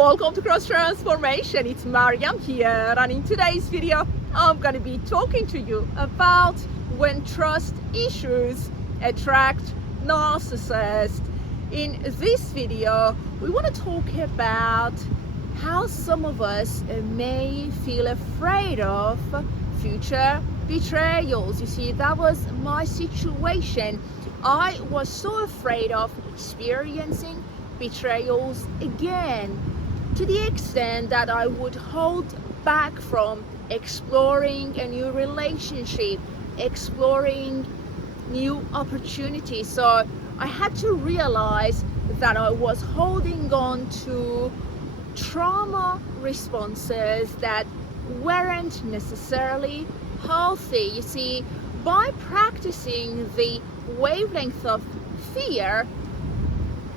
welcome to Cross Transformation. It's Mariam here, and in today's video I'm going to be talking to you about when trust issues attract narcissists. In this video we want to talk about how some of us may feel afraid of future betrayals. You see, that was my situation. I was so afraid of experiencing betrayals again, to the extent that I would hold back from exploring a new relationship, exploring new opportunities. So I had to realize that I was holding on to trauma responses that weren't necessarily healthy. You see, by practicing the wavelength of fear,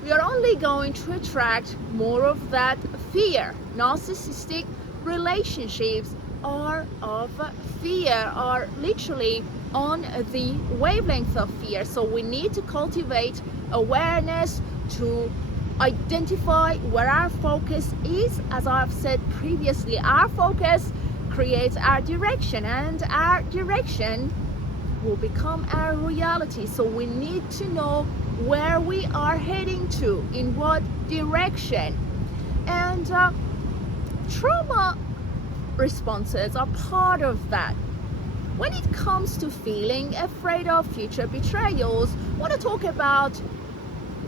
we are only going to attract more of that fear. Narcissistic relationships are of fear, are literally on the wavelength of fear. So we need to cultivate awareness to identify where our focus is. As I've said previously, our focus creates our direction, and our direction will become our reality. So we need to know where we are heading to, in what direction. And trauma responses are part of that. When it comes to feeling afraid of future betrayals, I want to talk about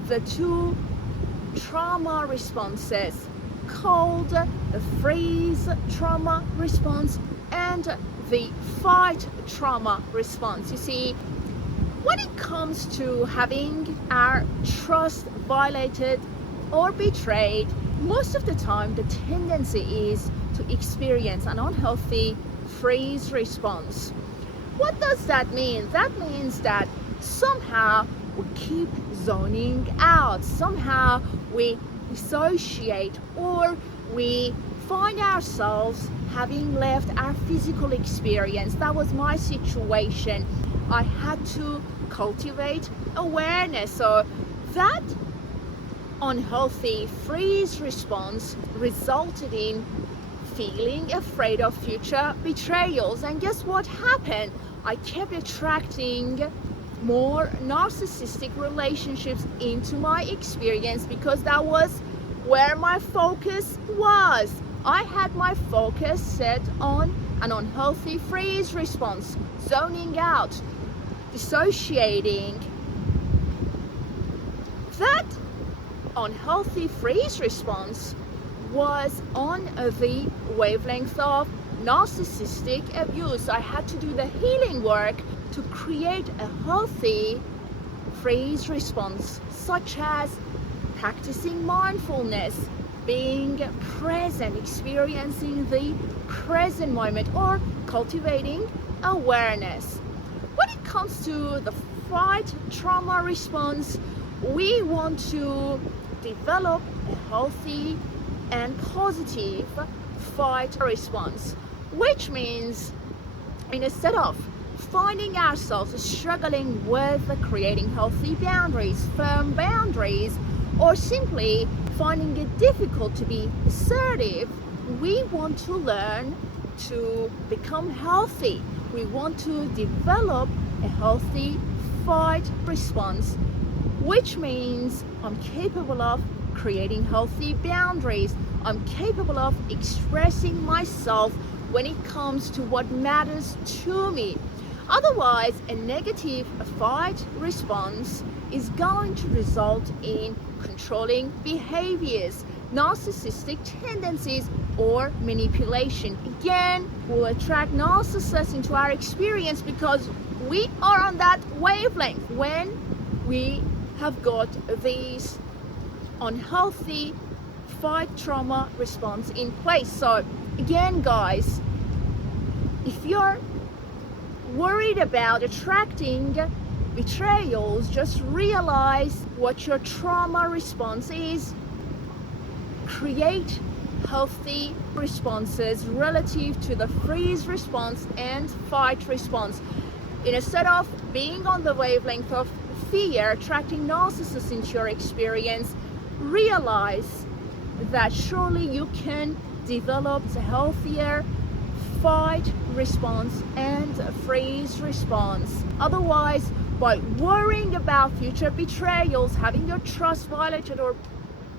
the two trauma responses called the freeze trauma response and the fight trauma response. You see, when it comes to having our trust violated or betrayed, most of the time the tendency is to experience an unhealthy freeze response. What does that mean? That means that somehow we keep zoning out, somehow we dissociate, or we find ourselves having left our physical experience. That was my situation. I had to cultivate awareness. So that unhealthy freeze response resulted in feeling afraid of future betrayals. And guess what happened? I kept attracting more narcissistic relationships into my experience because that was where my focus was. I had my focus set on an unhealthy freeze response, zoning out, dissociating. That unhealthy freeze response was on the wavelength of narcissistic abuse. I had to do the healing work to create a healthy freeze response, such as practicing mindfulness, being present, experiencing the present moment, or cultivating awareness. When it comes to the fight trauma response, we want to develop a healthy and positive fight response, which means instead of finding ourselves struggling with creating healthy boundaries, firm boundaries, or simply finding it difficult to be assertive, we want to learn to become healthy. We want to develop a healthy fight response, which means I'm capable of creating healthy boundaries. I'm capable of expressing myself when it comes to what matters to me. Otherwise, a negative fight response is going to result in controlling behaviors, narcissistic tendencies, or manipulation. Again, we'll attract narcissists into our experience because we are on that wavelength when we have got these unhealthy fight trauma response in place. So again, guys, if you're worried about attracting betrayals, just realize what your trauma response is. Create healthy responses relative to the freeze response and fight response. Instead of being on the wavelength of fear, attracting narcissists into your experience, realize that surely you can develop a healthier fight response and freeze response. Otherwise, by worrying about future betrayals, having your trust violated or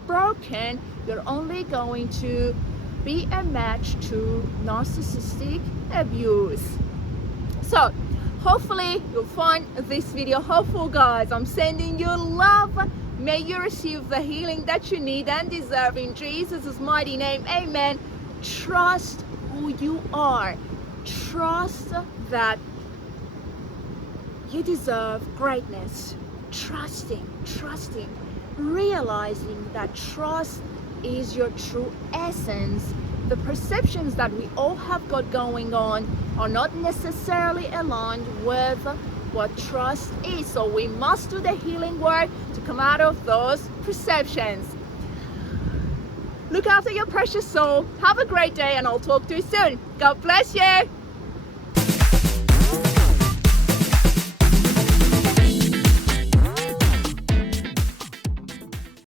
broken, you're only going to be a match to narcissistic abuse. So hopefully you'll find this video helpful, guys. I'm sending you love. May you receive the healing that you need and deserve in Jesus' mighty name. Amen. Trust who you are. Trust that you deserve greatness. Trusting, realizing that trust is your true essence. The perceptions that we all have got going on are not necessarily aligned with what trust is. So we must do the healing work to come out of those perceptions. Look after your precious soul. Have a great day, and I'll talk to you soon. God bless you.